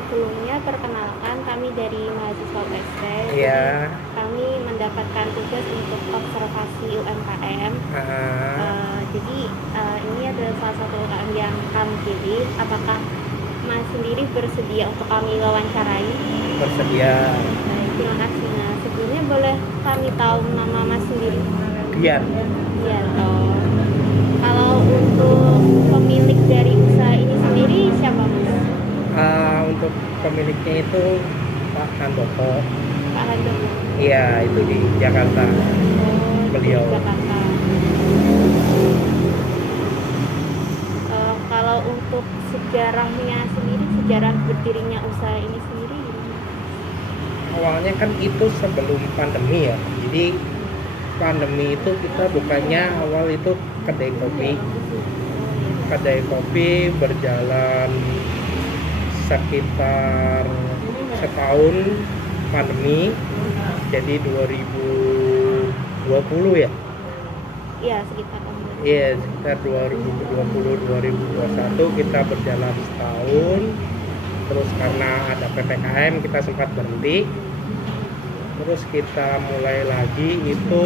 sebelumnya perkenalkan kami dari mahasiswa UST. Iya. Kami mendapatkan tugas untuk observasi UMKM. Jadi ini adalah salah satu UMKM yang kami pilih. Apakah Mas sendiri bersedia untuk kami wawancarai? Bersedia. Baik, terima kasih. Nah, sebelumnya boleh kami tahu nama Mas sendiri? Dian. Iya, toh. Kalau untuk pemilik dari usaha ini sendiri siapa, Mas? Untuk pemiliknya itu Pak Handoko. Pak Handoko. Iya, itu di Jakarta. Beliau. Di Jakarta. Kalau untuk sejarahnya sendiri, sejarah berdirinya usaha ini sendiri gimana? Awalnya kan itu sebelum pandemi ya. Jadi pandemi itu kita bukanya awal itu kedai kopi. Kedai kopi berjalan sekitar setahun pandemi, jadi 2020 ya? Iya, sekitar tahun. Iya, sekitar 2020-2021 kita berjalan setahun. Terus karena ada PPKM kita sempat berhenti. Terus kita mulai lagi itu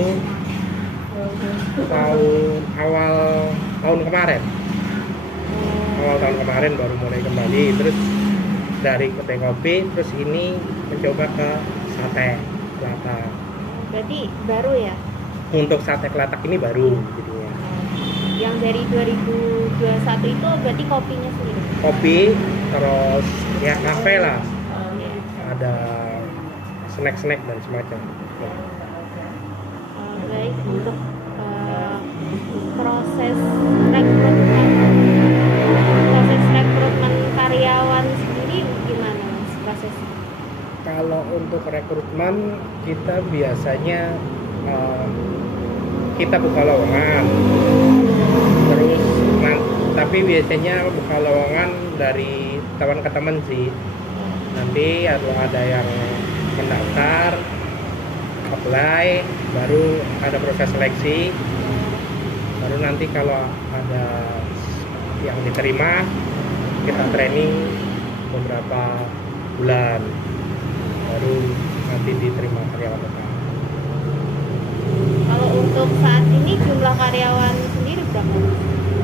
awal tahun kemarin baru mulai kembali. Terus dari kedai kopi, terus ini mencoba ke sate kelatak. Berarti baru ya? Untuk sate kelatak ini baru jadinya. Yang dari 2021 itu berarti kopinya sendiri? Kopi, terus ya kafe lah. Iya. Ada snack dan semacam. Baik, untuk proses rekrutmen karyawan sendiri gimana, Mas, prosesnya? Kalau untuk rekrutmen kita biasanya kita buka lowongan, terus tapi biasanya buka lowongan dari teman ke teman sih. Nanti ada yang mendaftar, apply, baru ada proses seleksi, baru nanti kalau ada yang diterima kita training beberapa bulan, baru nanti diterima karyawan tetap. Kalau untuk saat ini jumlah karyawan sendiri berapa?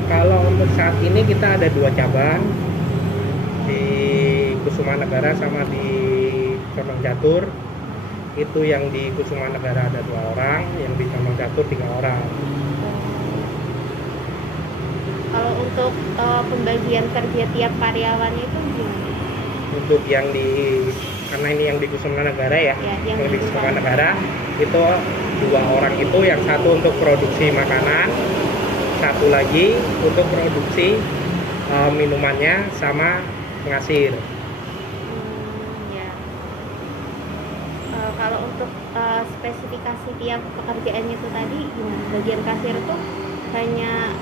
Kalau untuk saat ini kita ada 2 cabang, di Kusuma Negara sama di Condong Catur. Itu yang di Kusuma Negara ada 2 orang, yang di Condong Catur 3 orang. Kalau untuk pembagian kerja tiap karyawan itu gimana? Untuk yang karena ini yang di Kusuma Negara ya, yang di Kusuma Negara itu 2 orang itu, yang satu untuk produksi makanan, satu lagi untuk produksi minumannya sama pengasir. Ya. Kalau untuk spesifikasi tiap pekerjaannya itu tadi gimana? Bagian kasir itu hanya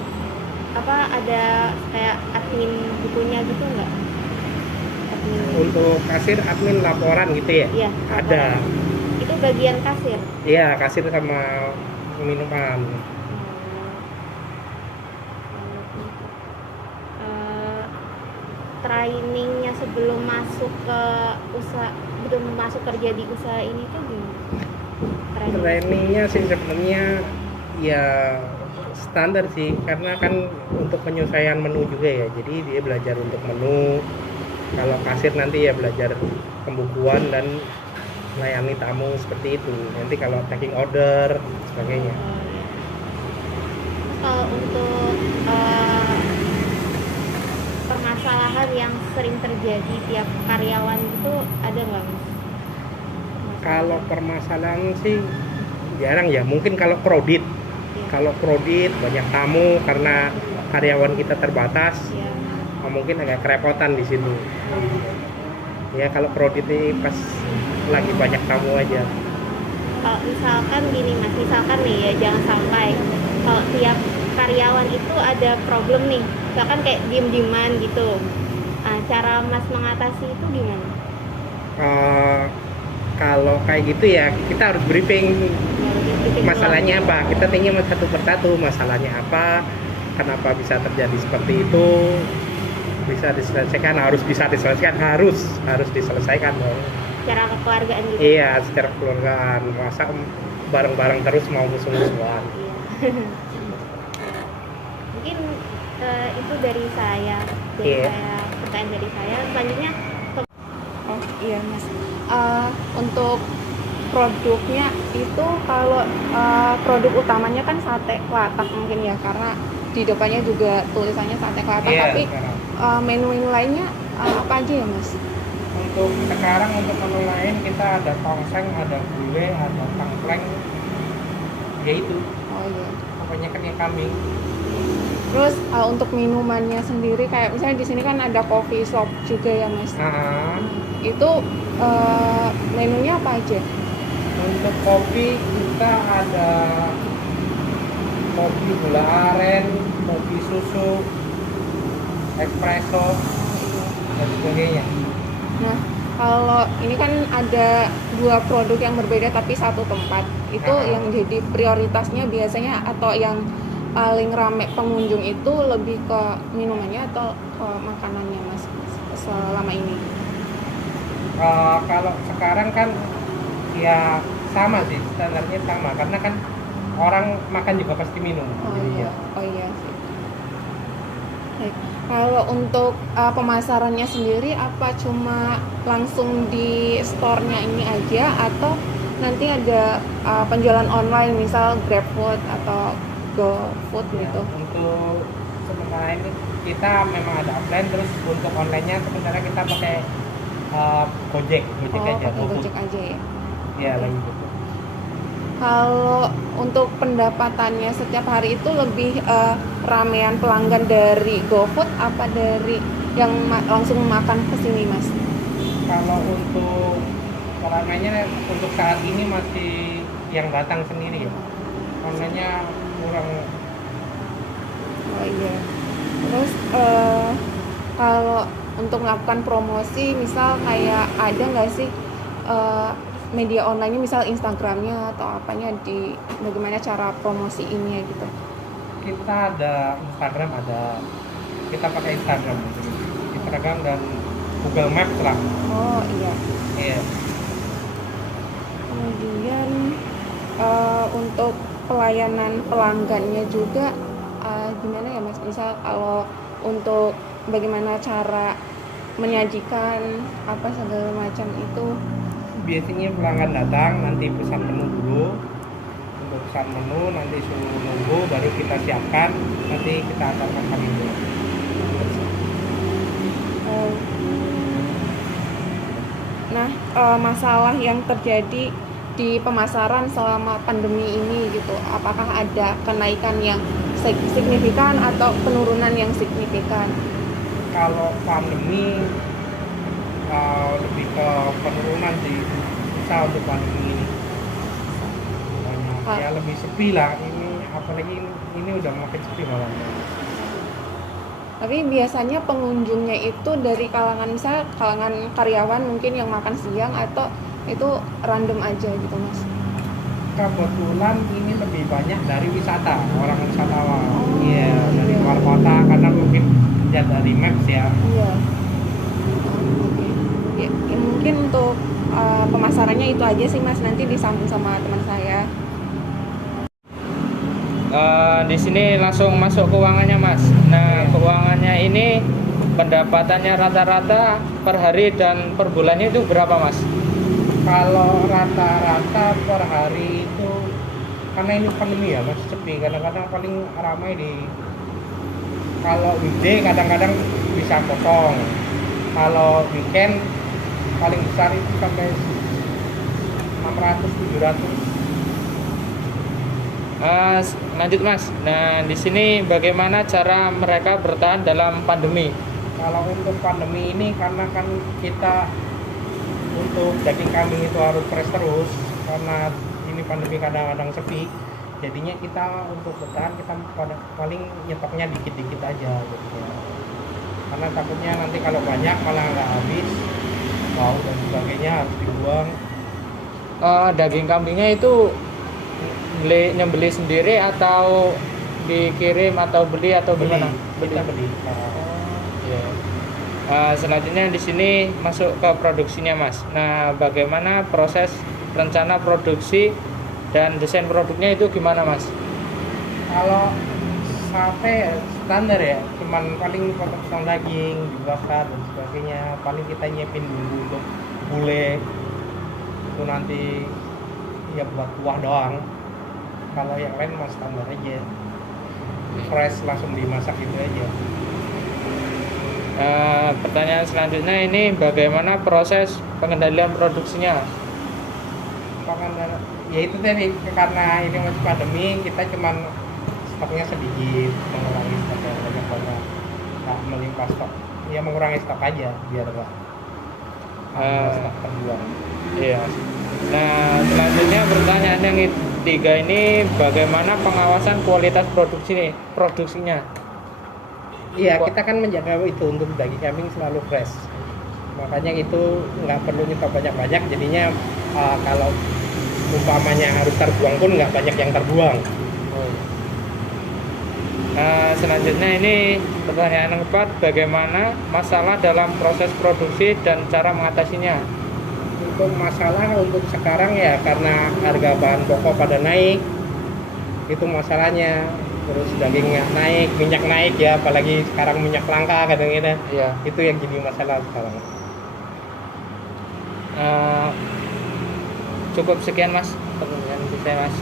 ada kayak admin bukunya gitu nggak? Untuk kasir admin laporan gitu ya? Iya, ada. Itu bagian kasir? Iya, kasir sama minuman. Trainingnya sebelum masuk kerja di usaha ini tuh gimana? Trainingnya sih sebenarnya ya standar sih, karena kan untuk penyesuaian menu juga ya, jadi dia belajar untuk menu. Kalau kasir nanti ya belajar pembukuan dan melayani tamu seperti itu. Nanti kalau taking order sebagainya. Kalau untuk permasalahan yang sering terjadi tiap karyawan itu ada nggak, Mas? Kalau permasalahan sih jarang ya, mungkin kalau crowded. Kalau crowded banyak tamu karena karyawan kita terbatas, mungkin agak kerepotan di situ. Ya kalau crowded ini pas lagi banyak tamu aja. Kalau misalkan gini, Mas, misalkan nih ya, jangan sampai kalau tiap karyawan itu ada problem nih, misalkan kayak diem-dieman gitu. Nah, cara Mas mengatasi itu gimana? Kalau kayak gitu ya kita harus briefing masalahnya apa. Kita tanya satu persatu masalahnya apa, kenapa bisa terjadi seperti itu, bisa diselesaikan, harus bisa diselesaikan, harus diselesaikan dong. Secara kekeluargaan gitu. Iya, secara kekeluargaan. Masa bareng-bareng terus mau musuh-musuhan. Iya. Mungkin itu dari saya. Pertanyaan dari saya. Selanjutnya oh iya Mas, untuk produknya itu kalau produk utamanya kan sate kelatak mungkin ya, karena di depannya juga tulisannya sate kelatak, tapi menu-menu lainnya apa aja ya Mas? Untuk sekarang untuk menu lain kita ada tongseng, ada gulai, ada tangkleng, ya itu. Oh iya. Pokoknya kan yang kambing. Terus untuk minumannya sendiri kayak misalnya di sini kan ada coffee shop juga ya Mas. Itu menunya apa aja? Untuk kopi kita ada kopi gula aren, kopi susu, espresso, dan sebagainya. Nah, kalau ini kan ada 2 produk yang berbeda tapi satu tempat. Itu yang jadi prioritasnya biasanya atau yang paling rame pengunjung itu lebih ke minumannya atau ke makanannya Mas selama ini? Kalau sekarang kan ya sama sih, standarnya sama karena kan orang makan juga pasti minum. Oh iya sih. Baik. Kalau untuk pemasarannya sendiri apa cuma langsung di store-nya ini aja atau nanti ada penjualan online misal GrabFood atau GoFood gitu? Untuk sementara ini kita memang ada offline, terus untuk online-nya sementara kita pakai Gojek aja. Pakai Gojek aja ya? Iya, lagi gitu. Kalau untuk pendapatannya setiap hari itu lebih ramean pelanggan dari GoFood apa dari yang langsung makan ke sini Mas? Kalau untuk ramainya untuk saat ini masih yang datang sendiri ya. Online-nya kurang. Oh iya. Terus kalau untuk melakukan promosi misal kayak ada nggak sih media online-nya misal Instagramnya atau apanya di bagaimana cara promosi ini gitu? Kita ada Instagram, kita pakai Instagram dan Google Maps lah. Oh iya. Iya. Kemudian untuk pelayanan pelanggannya juga gimana ya Mas? Misal kalau untuk bagaimana cara menyajikan apa segala macam itu? Biasanya pelanggan datang nanti pesan menu dulu. Untuk pesan menu nanti suruh nunggu baru kita siapkan, nanti kita antarkan kami dulu. Nah, masalah yang terjadi di pemasaran selama pandemi ini gitu, apakah ada kenaikan yang signifikan atau penurunan yang signifikan? Kalau pandemi lebih ke penurunan sih, bisa untuk pandemi ini ya lebih sepi lah ini, apalagi ini udah makin sepi malam. Tapi biasanya pengunjungnya itu dari kalangan misalnya kalangan karyawan mungkin yang makan siang atau itu random aja gitu Mas? Kebetulan ini lebih banyak dari wisata, orang wisatawan. Iya, dari luar kota karena mungkin lihat dari maps ya. Iya. Ya, mungkin untuk pemasarannya itu aja sih Mas, nanti disambung sama teman saya. Di sini langsung masuk keuangannya Mas. Nah, keuangannya ini pendapatannya rata-rata per hari dan per bulannya itu berapa Mas? Kalau rata-rata per hari itu karena ini pandemi ya masih sepi, kadang-kadang paling ramai kalau weekday kadang-kadang bisa kosong, kalau weekend paling besar itu sampai 600-700. Lanjut Mas. Nah, di sini bagaimana cara mereka bertahan dalam pandemi? Kalau untuk pandemi ini karena kan kita untuk daging kambing itu harus fresh terus karena ini pandemi kadang-kadang sepi. Jadinya kita untuk bertahan kita paling nyetoknya dikit-dikit aja gitu ya. Karena takutnya nanti kalau banyak malah nggak habis, bau dan sebagainya harus dibuang. Daging kambingnya itu nyembeli sendiri atau dikirim atau beli atau gimana? Kita beli. Ya. Selanjutnya di sini masuk ke produksinya Mas. Nah, bagaimana proses rencana produksi dan desain produknya itu gimana Mas? Kalau sate ya standar ya, cuman paling potong daging, dibakar dan sebagainya. Paling kita nyiapin bumbu untuk gulai itu nanti ya buat kuah doang. Kalau yang lain mas standar aja, fresh langsung dimasak gitu aja. Pertanyaan selanjutnya ini bagaimana proses pengendalian produksinya? Ya itu tadi, karena ini masih pandemi, kita cuman stoknya sedikit, mengurangi stok yang banyak-banyak, nah melimpah stok, ya mengurangi stok aja biar nggak stok terbuang. Iya. Nah, selanjutnya pertanyaan yang ketiga ini bagaimana pengawasan kualitas produksinya? Iya, kita kan menjaga itu untuk daging kambing selalu fresh. Makanya itu nggak perlu nyetok banyak-banyak, jadinya kalau umpamanya harus terbuang pun nggak banyak yang terbuang. Nah, selanjutnya ini pertanyaan yang keempat, bagaimana masalah dalam proses produksi dan cara mengatasinya? Untuk masalah untuk sekarang ya karena harga bahan pokok pada naik, itu masalahnya. Terus daging naik, minyak naik ya, apalagi sekarang minyak langka kadang-kadang. Iya. Itu yang jadi masalah sekarang. Cukup sekian Mas pertanyaan saya Mas.